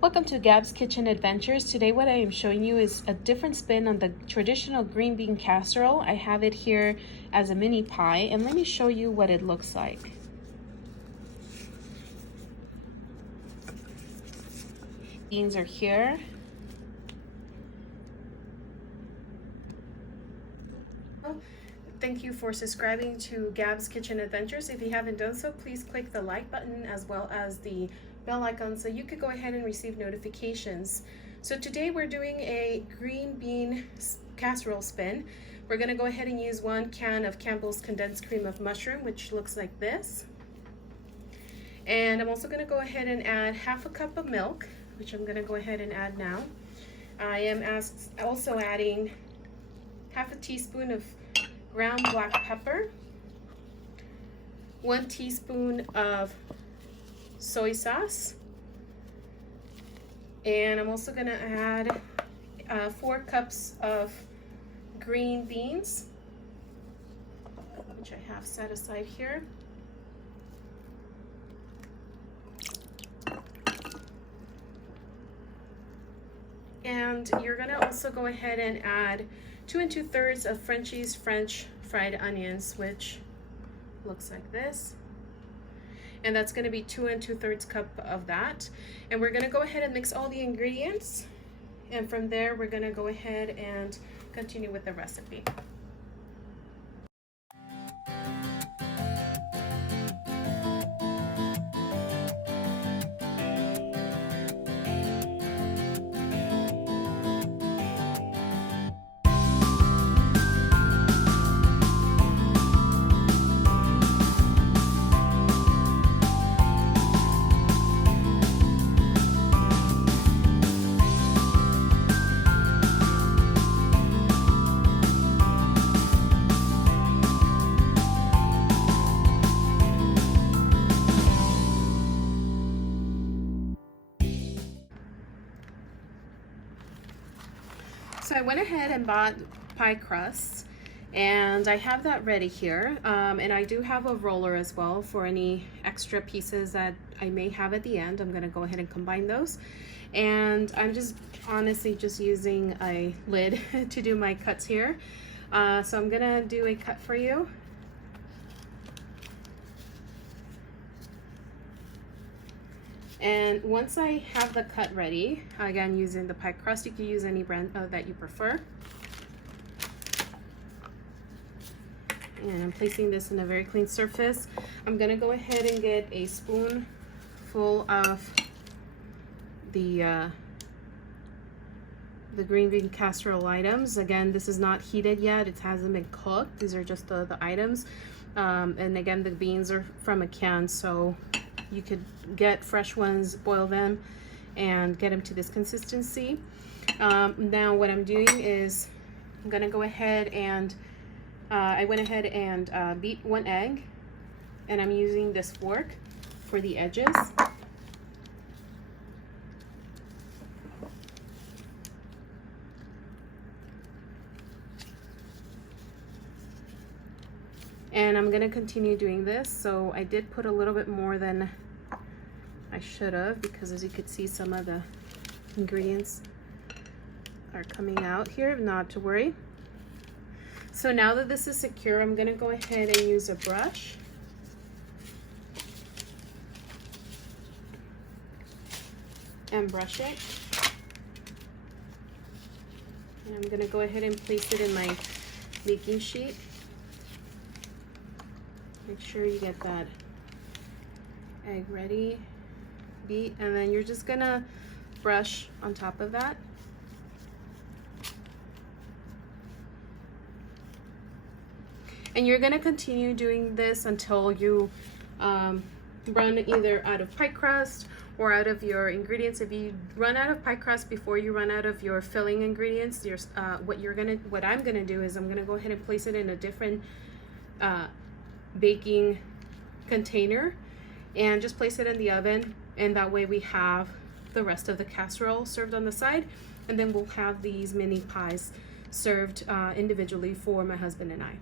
Welcome to Gabs Kitchen Adventures. Today what I am showing you is a different spin on the traditional green bean casserole. I have it here as a mini pie, and let me show you what it looks like. Beans are here. Thank you for subscribing to Gabs Kitchen Adventures. If you haven't done so, please click the like button as well as the bell icon so you could go ahead and receive notifications. So today we're doing a green bean casserole spin. We're going to go ahead and use 1 can of Campbell's condensed cream of mushroom, which looks like this. And I'm also going to go ahead and add half a cup of milk, which I'm going to go ahead and add now. I am also adding half a teaspoon of ground black pepper, 1 teaspoon of soy sauce, and I'm also going to add 4 cups of green beans, which I have set aside here. And you're going to also go ahead and add 2 2/3 of Frenchie's French fried onions, which looks like this. And that's going to be 2 2/3 cup of that. And we're going to go ahead and mix all the ingredients. And from there, we're going to go ahead and continue with the recipe. So I went ahead and bought pie crusts, and I have that ready here. And I do have a roller as well for any extra pieces that I may have at the end. I'm going to go ahead and combine those. And I'm just honestly just using a lid to do my cuts here. So I'm going to do a cut for you. And once I have the cut ready, again using the pie crust, you can use any brand that you prefer. And I'm placing this in a very clean surface. I'm gonna go ahead and get a spoonful of the green bean casserole items. Again, this is not heated yet, it hasn't been cooked. These are just the items. And again, the beans are from a can, so you could get fresh ones, boil them, and get them to this consistency. Now what I'm doing is I'm gonna go ahead and I went ahead and beat 1 egg, and I'm using this fork for the edges. And I'm gonna continue doing this. So I did put a little bit more than I should have, because as you could see, some of the ingredients are coming out here, not to worry. So now that this is secure, I'm gonna go ahead and use a brush. And brush it. And I'm gonna go ahead and place it in my baking sheet. Make sure you get that egg ready, beat, and then you're just gonna brush on top of that. And you're gonna continue doing this until you run either out of pie crust or out of your ingredients. If you run out of pie crust before you run out of your filling ingredients, what I'm gonna do is I'm gonna go ahead and place it in a different baking container and just place it in the oven, and that way we have the rest of the casserole served on the side, and then we'll have these mini pies served individually for my husband and I.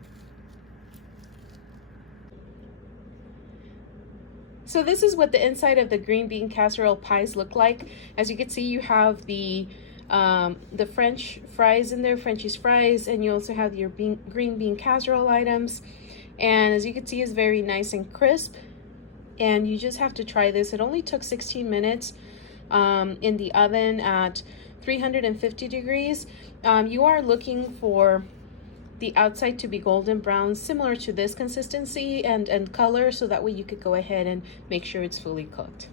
So this is what the inside of the green bean casserole pies look like. As you can see, you have the French fries in there, Frenchie's fries, and you also have your green bean casserole items. And as you can see, it's very nice and crisp. And you just have to try this. It only took 16 minutes in the oven at 350 degrees. You are looking for the outside to be golden brown, similar to this consistency and color, so that way you could go ahead and make sure it's fully cooked.